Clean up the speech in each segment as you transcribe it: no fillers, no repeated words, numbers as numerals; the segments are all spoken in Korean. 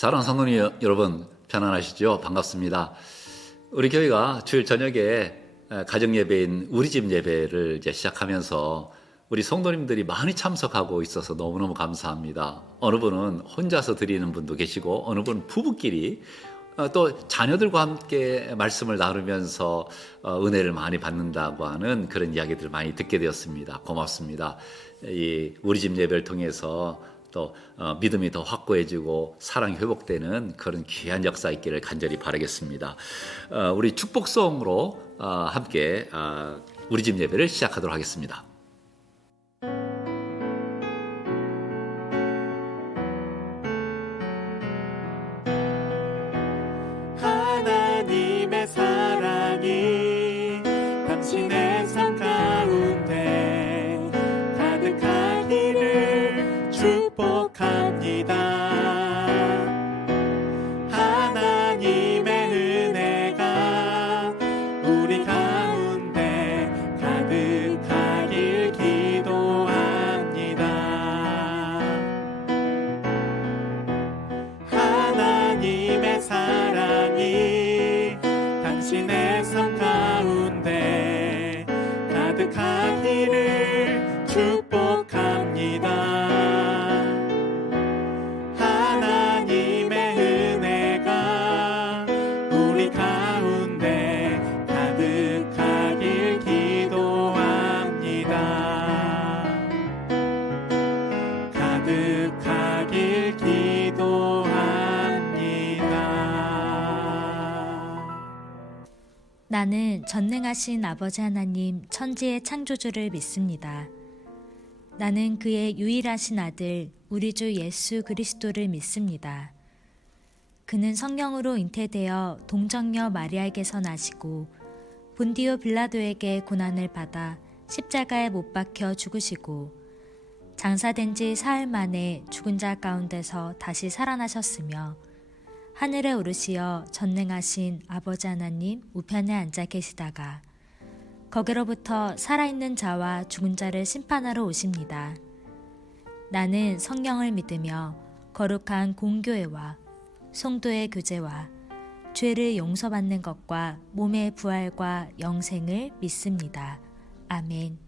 사랑하는 성도님 여러분, 편안하시죠? 반갑습니다. 우리 교회가 주일 저녁에 가정 예배인 우리 집 예배를 이제 시작하면서 우리 성도님들이 많이 참석하고 있어서 너무너무 감사합니다. 어느 분은 혼자서 드리는 분도 계시고 어느 분은 부부끼리 또 자녀들과 함께 말씀을 나누면서 은혜를 많이 받는다고 하는 그런 이야기들을 많이 듣게 되었습니다. 고맙습니다. 이 우리 집 예배를 통해서 또 믿음이 더 확고해지고 사랑이 회복되는 그런 귀한 역사 있기를 간절히 바라겠습니다. 우리 축복송으로 함께 우리 집 예배를 시작하도록 하겠습니다. 하나님의 사랑이 당신의 삶 가운데 가득하기를 축복합니다. 하나님의 은혜가 우리 가운데 가득하길 기도합니다. 하나님의 사랑이 당신의 삶 가운데 가득하기를 축복합니다. 하나님의 은혜가 우리 가운데 가득하길 기도합니다. 가득하길 기도합니다. 나는 전능하신 아버지 하나님 천지의 창조주를 믿습니다. 나는 그의 유일하신 아들 우리 주 예수 그리스도를 믿습니다. 그는 성령으로 잉태되어 동정녀 마리아에게서 나시고 본디오 빌라도에게 고난을 받아 십자가에 못 박혀 죽으시고 장사된 지 사흘 만에 죽은 자 가운데서 다시 살아나셨으며 하늘에 오르시어 전능하신 아버지 하나님 우편에 앉아 계시다가 거기로부터 살아있는 자와 죽은 자를 심판하러 오십니다. 나는 성령을 믿으며 거룩한 공교회와 성도의 교제와 죄를 용서받는 것과 몸의 부활과 영생을 믿습니다. 아멘.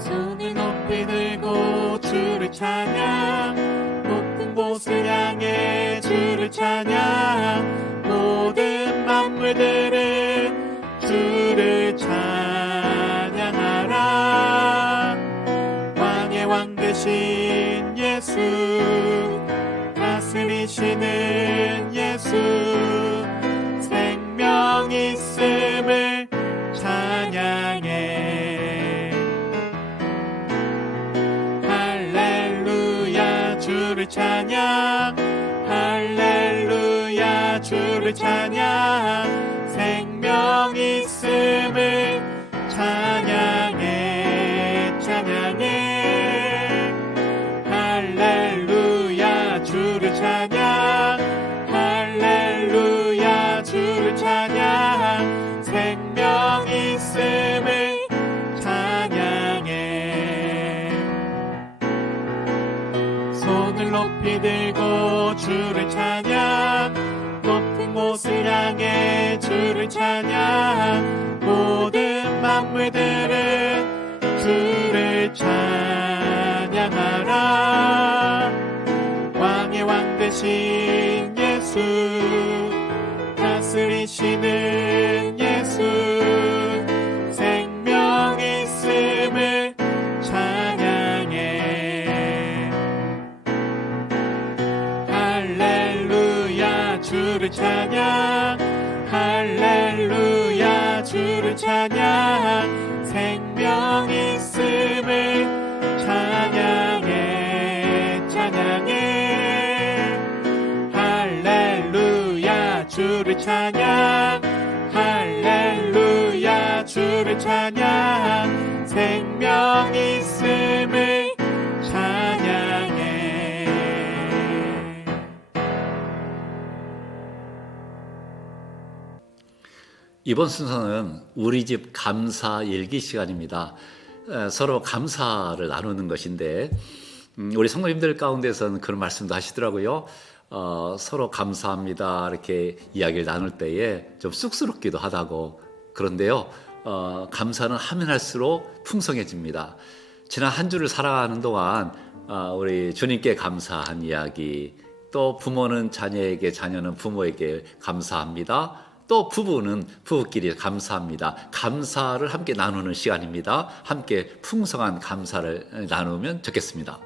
손을 높이 들고 주를 찬양, 높은 곳을 향해 주를 찬양, 모든 만물들은 주를 찬양하라. 왕의 왕 되신 예수, 다스리시는 예수, 생명 있음을 찬양해. 할렐루야 주를 찬양, 할렐루야 주를 찬양, 생명 있음을 찬양해. 찬양해. 할렐루야 주를 찬양, 할렐루야 주를 찬양, 생명 있음을 찬양해. 손을 높이 들고 주를 찬양, 높은 곳을 향해 주를 찬양, 모든 만물들은 주를 찬양하라. 왕의 왕 되신 예수, 다스리시는 예수, 생명 있음을 찬양해. 할렐루야 주를 찬양, 할렐루야 주를 찬양, 생명 있음을 찬양해. 찬양해. 할렐루야 주를 찬양, 할렐루야 주를 찬양, 생명 있음을 찬양해. 이번 순서는 우리 집 감사 일기 시간입니다. 서로 감사를 나누는 것인데 우리 성도님들 가운데서는 그런 말씀도 하시더라고요. 서로 감사합니다 이렇게 이야기를 나눌 때에 좀 쑥스럽기도 하다고. 그런데요, 감사는 하면 할수록 풍성해집니다. 지난 한 주를 살아가는 동안 우리 주님께 감사한 이야기, 또 부모는 자녀에게, 자녀는 부모에게 감사합니다. 또 부부는 부부끼리 감사합니다. 감사를 함께 나누는 시간입니다. 함께 풍성한 감사를 나누면 좋겠습니다.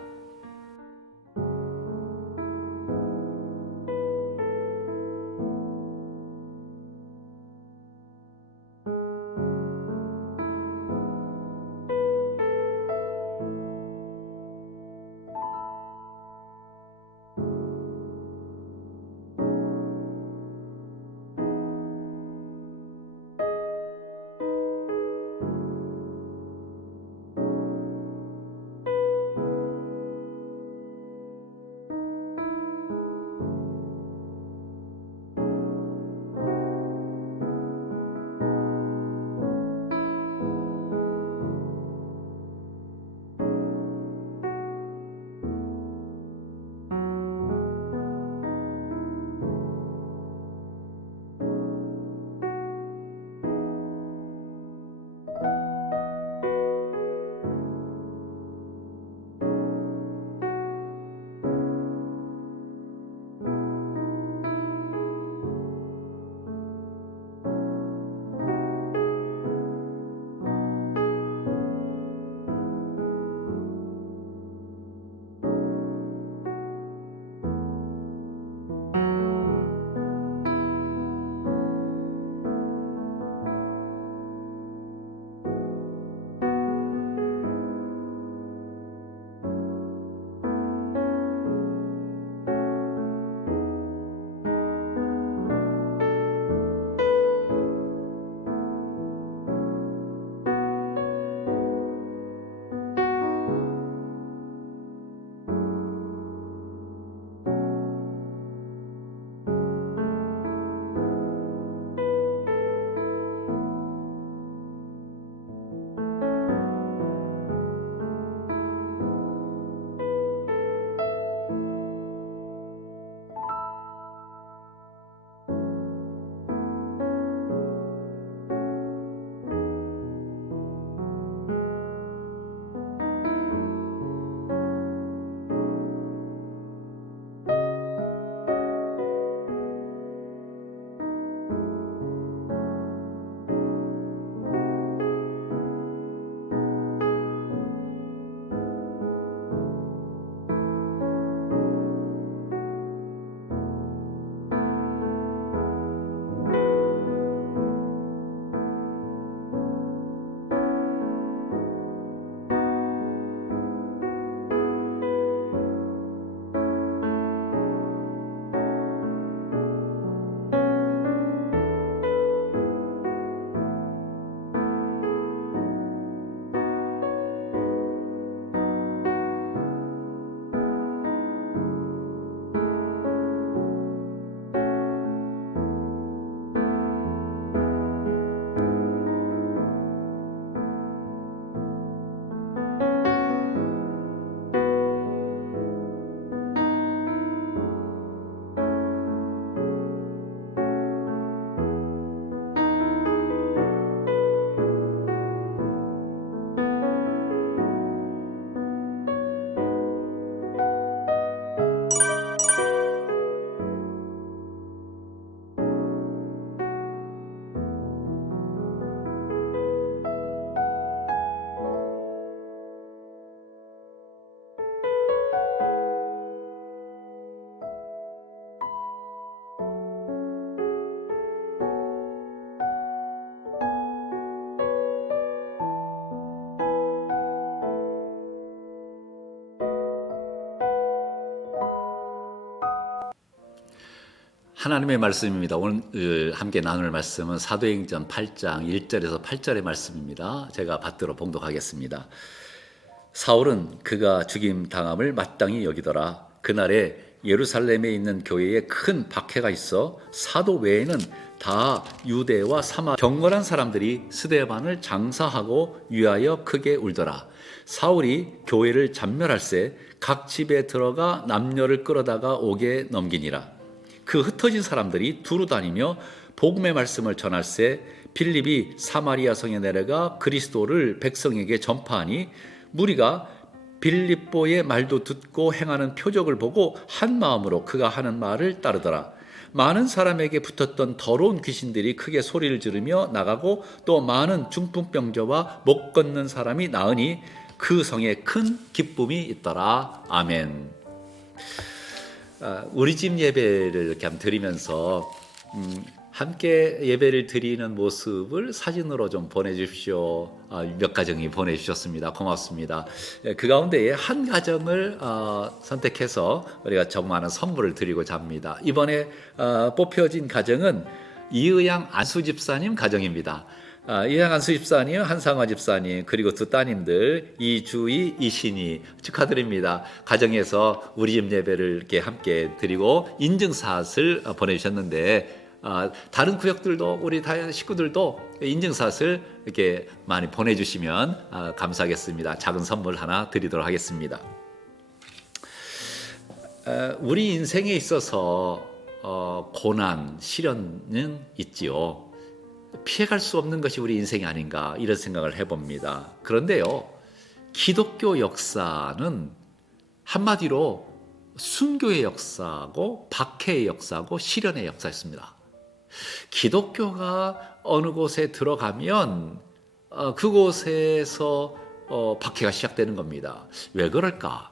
하나님의 말씀입니다. 오늘 함께 나눌 말씀은 사도행전 8장 1절에서 8절의 말씀입니다. 제가 받들어 봉독하겠습니다. 사울은 그가 죽임당함을 마땅히 여기더라. 그날에 예루살렘에 있는 교회에 큰 박해가 있어 사도 외에는 다 유대와 사마 경건한 사람들이 스데반을 장사하고 위하여 크게 울더라. 사울이 교회를 잔멸할세 각 집에 들어가 남녀를 끌어다가 옥에 넘기니라. 그 흩어진 사람들이 두루 다니며 복음의 말씀을 전할세 빌립이 사마리아 성에 내려가 그리스도를 백성에게 전파하니 무리가 빌립보의 말도 듣고 행하는 표적을 보고 한 마음으로 그가 하는 말을 따르더라. 많은 사람에게 붙었던 더러운 귀신들이 크게 소리를 지르며 나가고 또 많은 중풍병자와 못 걷는 사람이 나으니 그 성에 큰 기쁨이 있더라. 아멘. 우리 집 예배를 이렇게 한번 드리면서 함께 예배를 드리는 모습을 사진으로 좀 보내주십시오. 몇 가정이 보내주셨습니다. 고맙습니다. 그 가운데에 한 가정을 선택해서 우리가 정말 선물을 드리고자 합니다. 이번에 뽑혀진 가정은 이의양 안수 집사님 가정입니다. 이의양 안수 집사님, 한상화 집사님, 그리고 두 따님들 이주희, 이신희 축하드립니다. 가정에서 우리 집 예배를 이렇게 함께 드리고 인증샷을 보내주셨는데 다른 구역들도 우리 식구들도 인증샷을 이렇게 많이 보내주시면 감사하겠습니다. 작은 선물 하나 드리도록 하겠습니다. 우리 인생에 있어서 고난, 시련은 있지요. 피해갈 수 없는 것이 우리 인생이 아닌가 이런 생각을 해봅니다. 그런데요, 기독교 역사는 한마디로 순교의 역사고 박해의 역사고 시련의 역사였습니다. 기독교가 어느 곳에 들어가면 그곳에서 박해가 시작되는 겁니다. 왜 그럴까?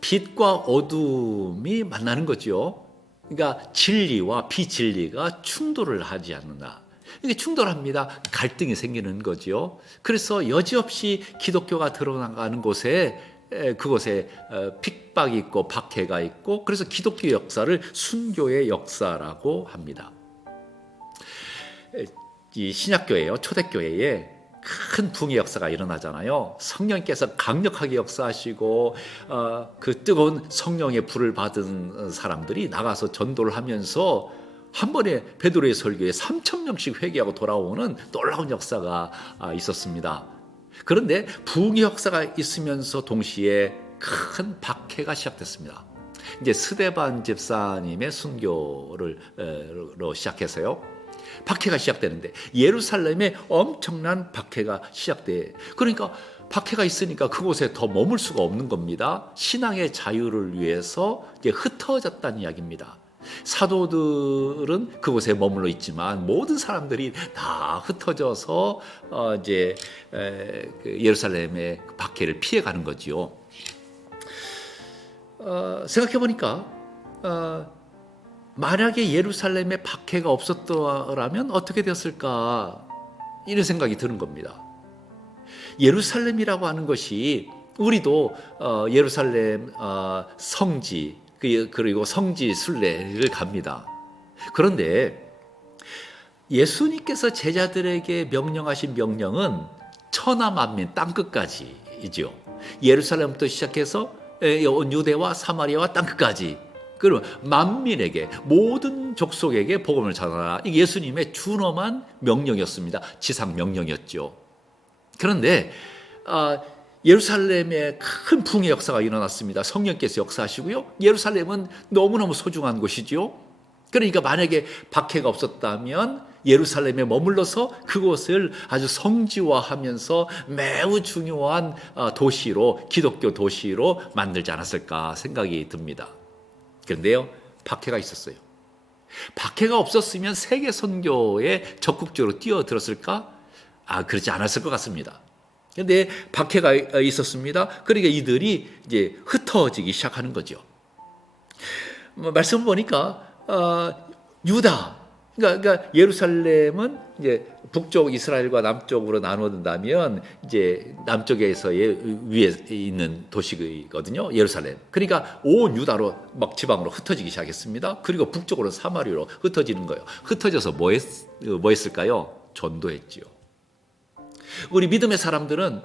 빛과 어둠이 만나는 거죠. 그러니까 진리와 비진리가 충돌을 하지 않는다. 이게 충돌합니다. 갈등이 생기는 거죠. 그래서 여지없이 기독교가 들어가는 곳에 그곳에 핍박이 있고 박해가 있고 그래서 기독교 역사를 순교의 역사라고 합니다. 이 신약교회요, 초대교회에 큰 붕의 역사가 일어나잖아요. 성령께서 강력하게 역사하시고 그 뜨거운 성령의 불을 받은 사람들이 나가서 전도를 하면서 한 번에 베드로의 설교에 3,000명씩 회개하고 돌아오는 놀라운 역사가 있었습니다. 그런데 부흥의 역사가 있으면서 동시에 큰 박해가 시작됐습니다. 이제 스데반 집사님의 순교로 시작해서요. 박해가 시작되는데 예루살렘에 엄청난 박해가 시작돼. 그러니까 박해가 있으니까 그곳에 더 머물 수가 없는 겁니다. 신앙의 자유를 위해서 이제 흩어졌다는 이야기입니다. 사도들은 그곳에 머물러 있지만 모든 사람들이 다 흩어져서 이제 예루살렘의 박해를 피해가는 거지요. 생각해 보니까 만약에 예루살렘에 박해가 없었더라면 어떻게 되었을까 이런 생각이 드는 겁니다. 예루살렘이라고 하는 것이 우리도 예루살렘 성지 그리고 성지 순례를 갑니다. 그런데 예수님께서 제자들에게 명령하신 명령은 천하만민 땅끝까지이죠. 예루살렘부터 시작해서 유대와 사마리아와 땅끝까지 그러면 만민에게 모든 족속에게 복음을 전하라. 이게 예수님의 준엄한 명령이었습니다. 지상 명령이었죠. 그런데 예루살렘에 큰 붕의 역사가 일어났습니다. 성령께서 역사하시고요. 예루살렘은 너무너무 소중한 곳이죠. 그러니까 만약에 박해가 없었다면 예루살렘에 머물러서 그곳을 아주 성지화하면서 매우 중요한 도시로 기독교 도시로 만들지 않았을까 생각이 듭니다. 그런데요, 박해가 있었어요. 박해가 없었으면 세계 선교에 적극적으로 뛰어들었을까? 그렇지 않았을 것 같습니다. 그런데 박해가 있었습니다. 그러니까 이들이 이제 흩어지기 시작하는 거죠. 말씀 보니까 유다, 그러니까 예루살렘은 이제 북쪽 이스라엘과 남쪽으로 나눠든다면 이제 남쪽에서 위에 있는 도시거든요. 예루살렘. 그러니까 온 유다로 막 지방으로 흩어지기 시작했습니다. 그리고 북쪽으로 사마리아로 흩어지는 거예요. 흩어져서 뭐 했을까요? 전도했지요. 우리 믿음의 사람들은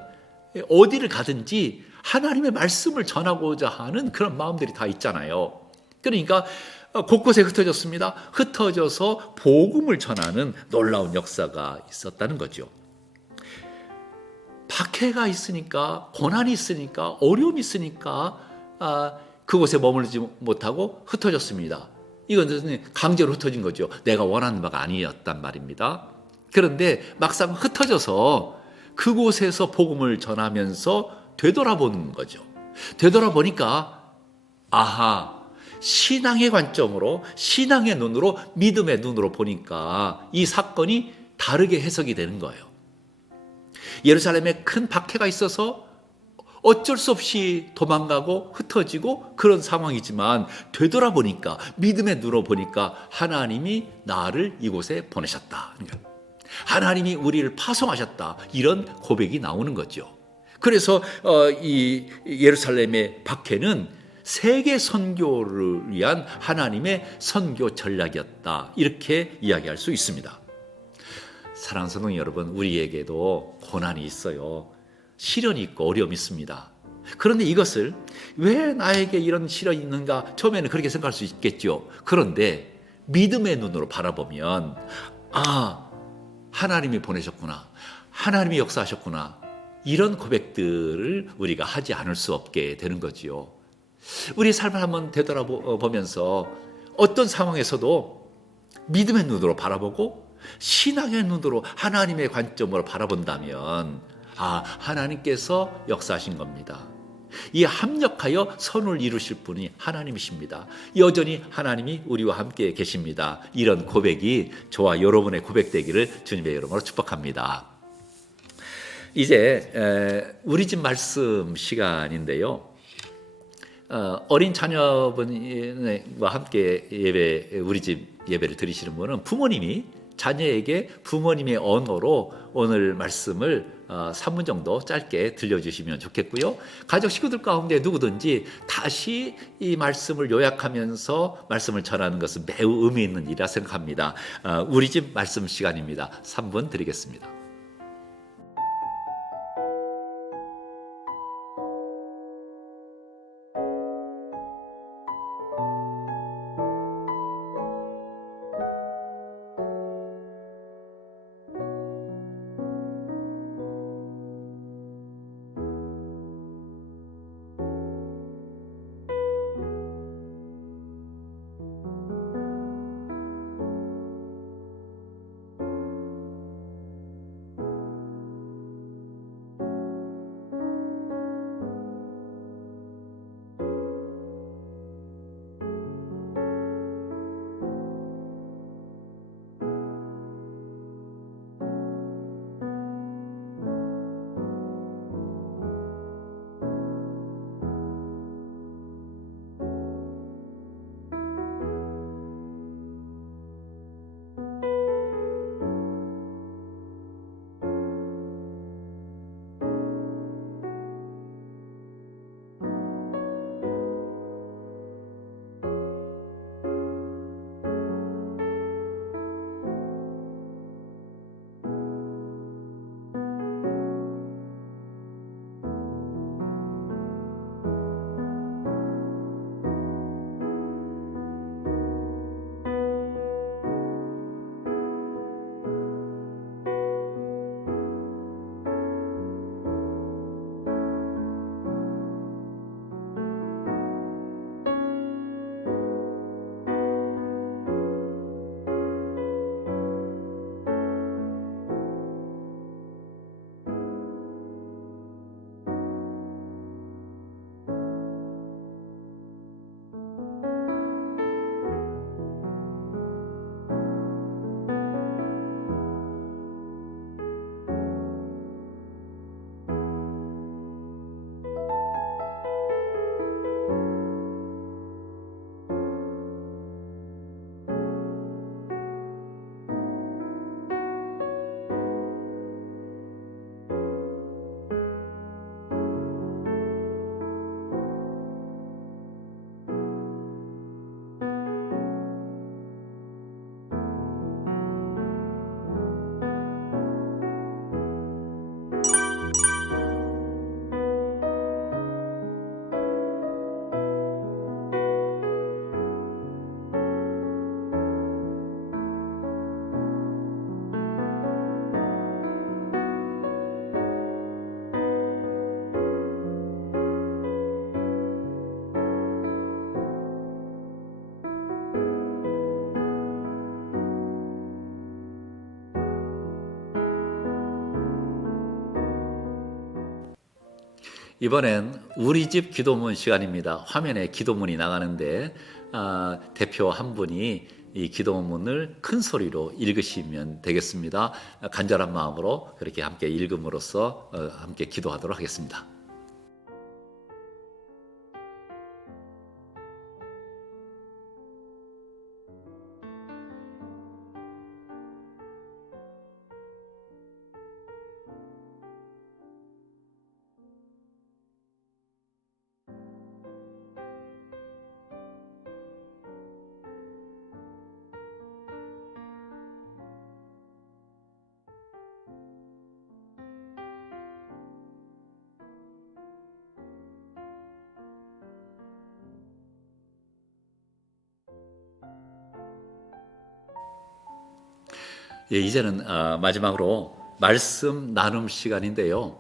어디를 가든지 하나님의 말씀을 전하고자 하는 그런 마음들이 다 있잖아요. 그러니까 곳곳에 흩어졌습니다. 흩어져서 복음을 전하는 놀라운 역사가 있었다는 거죠. 박해가 있으니까, 고난이 있으니까, 어려움이 있으니까 그곳에 머물지 못하고 흩어졌습니다. 이건 강제로 흩어진 거죠. 내가 원하는 바가 아니었단 말입니다. 그런데 막상 흩어져서 그곳에서 복음을 전하면서 되돌아보는 거죠. 되돌아보니까 아하, 신앙의 관점으로, 신앙의 눈으로, 믿음의 눈으로 보니까 이 사건이 다르게 해석이 되는 거예요. 예루살렘에 큰 박해가 있어서 어쩔 수 없이 도망가고 흩어지고 그런 상황이지만 되돌아보니까, 믿음의 눈으로 보니까 하나님이 나를 이곳에 보내셨다. 하나님이 우리를 파송하셨다. 이런 고백이 나오는 거죠. 그래서 이 예루살렘의 박해는 세계 선교를 위한 하나님의 선교 전략이었다. 이렇게 이야기할 수 있습니다. 사랑하는 성도 여러분, 우리에게도 고난이 있어요. 시련이 있고 어려움이 있습니다. 그런데 이것을 왜 나에게 이런 시련이 있는가? 처음에는 그렇게 생각할 수 있겠죠. 그런데 믿음의 눈으로 바라보면 하나님이 보내셨구나. 하나님이 역사하셨구나. 이런 고백들을 우리가 하지 않을 수 없게 되는 거지요. 우리 삶을 한번 되돌아보면서 어떤 상황에서도 믿음의 눈으로 바라보고 신앙의 눈으로 하나님의 관점으로 바라본다면 하나님께서 역사하신 겁니다. 이 합력하여 선을 이루실 분이 하나님이십니다. 여전히 하나님이 우리와 함께 계십니다. 이런 고백이 저와 여러분의 고백되기를 주님의 이름으로 축복합니다. 이제 우리 집 말씀 시간인데요. 어린 자녀분과 함께 우리 집 예배를 드리시는 분은 부모님이 자녀에게 부모님의 언어로 오늘 말씀을 3분 정도 짧게 들려주시면 좋겠고요. 가족 식구들 가운데 누구든지 다시 이 말씀을 요약하면서 말씀을 전하는 것은 매우 의미 있는 일이라 생각합니다. 우리 집 말씀 시간입니다. 3분 드리겠습니다. 이번엔 우리 집 기도문 시간입니다. 화면에 기도문이 나가는데 대표 한 분이 이 기도문을 큰 소리로 읽으시면 되겠습니다. 간절한 마음으로 그렇게 함께 읽음으로써 함께 기도하도록 하겠습니다. 예, 이제는 마지막으로 말씀 나눔 시간인데요.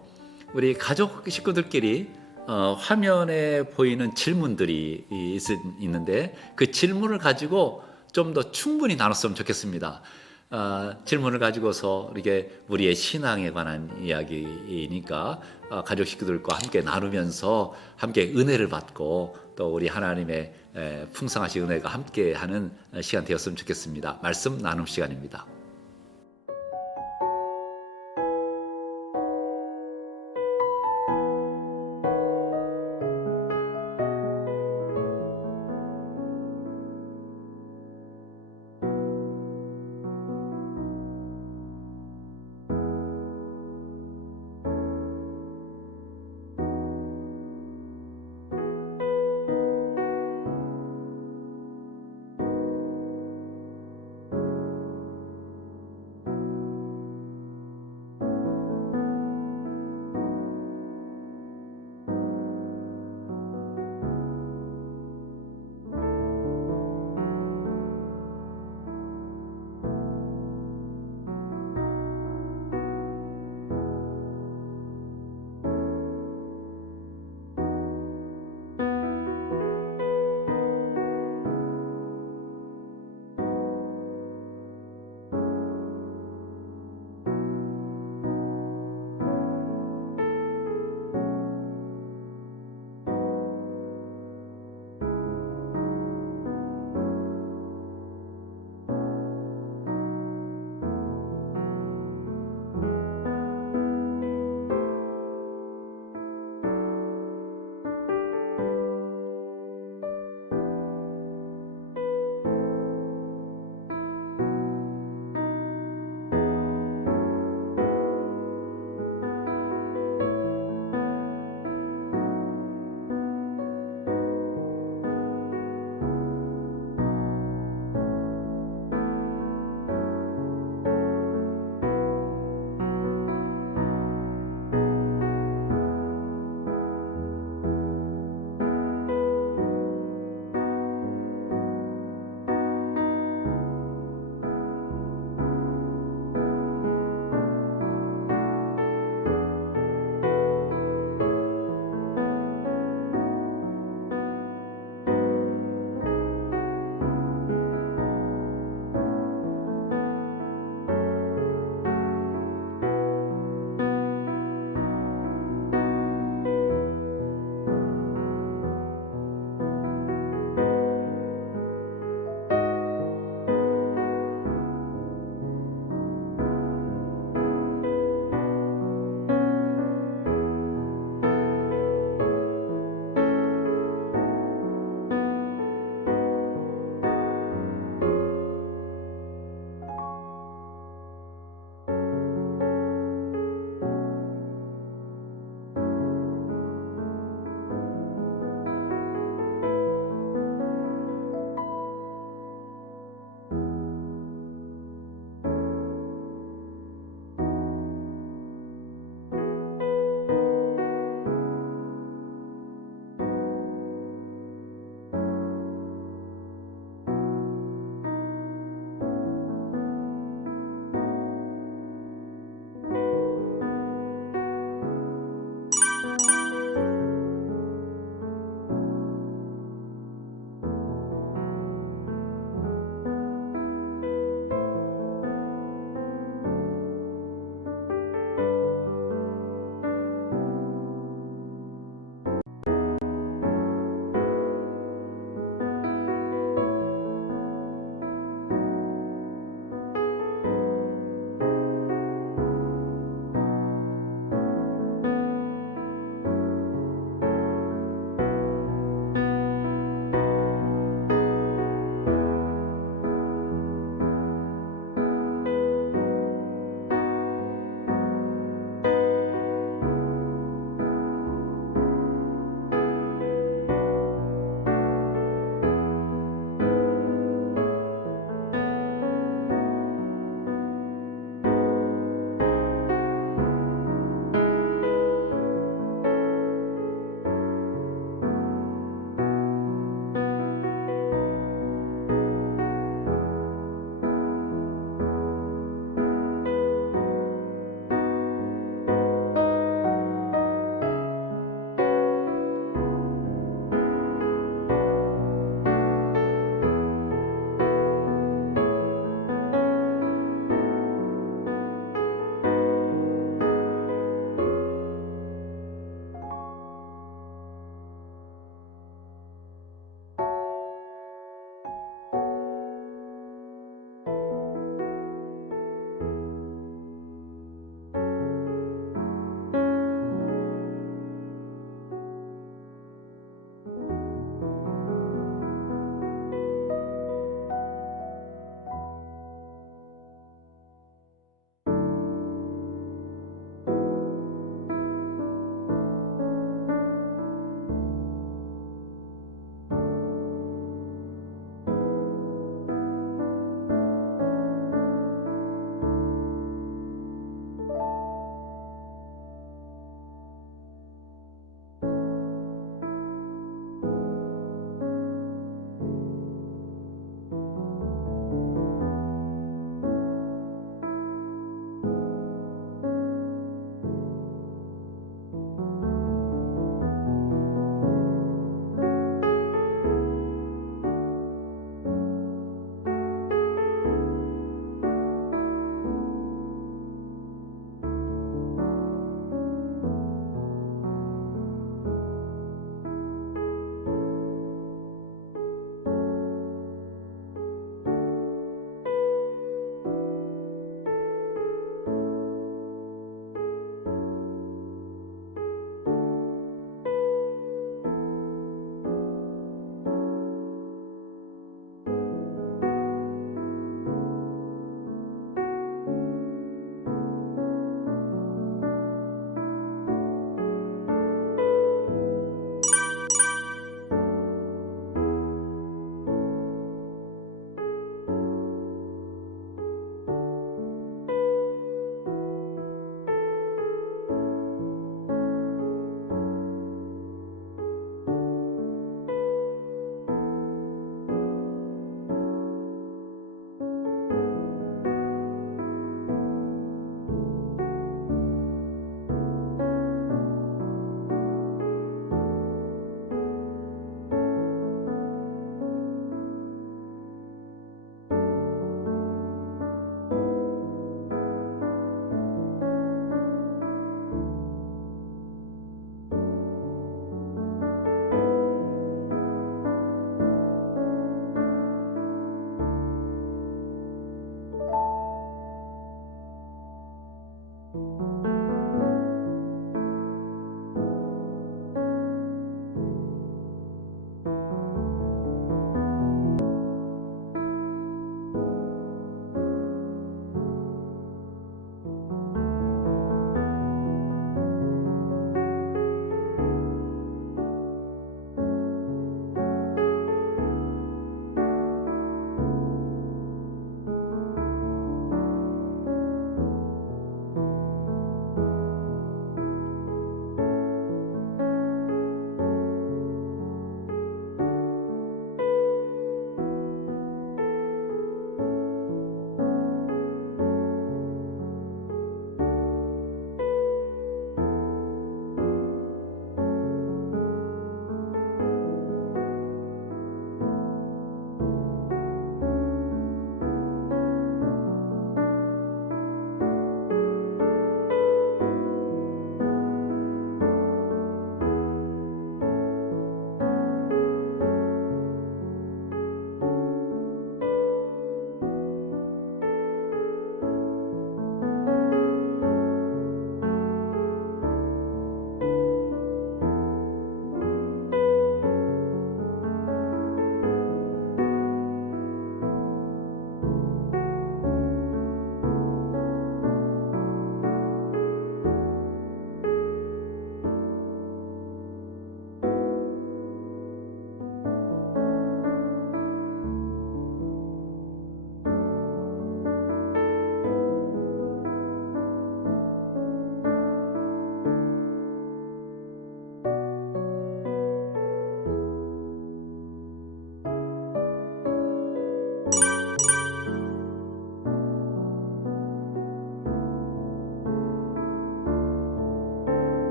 우리 가족 식구들끼리 화면에 보이는 질문들이 있는데 그 질문을 가지고 좀 더 충분히 나눴으면 좋겠습니다. 질문을 가지고서 이렇게 우리의 신앙에 관한 이야기니까 가족 식구들과 함께 나누면서 함께 은혜를 받고 또 우리 하나님의 풍성하신 은혜가 함께하는 시간 되었으면 좋겠습니다. 말씀 나눔 시간입니다.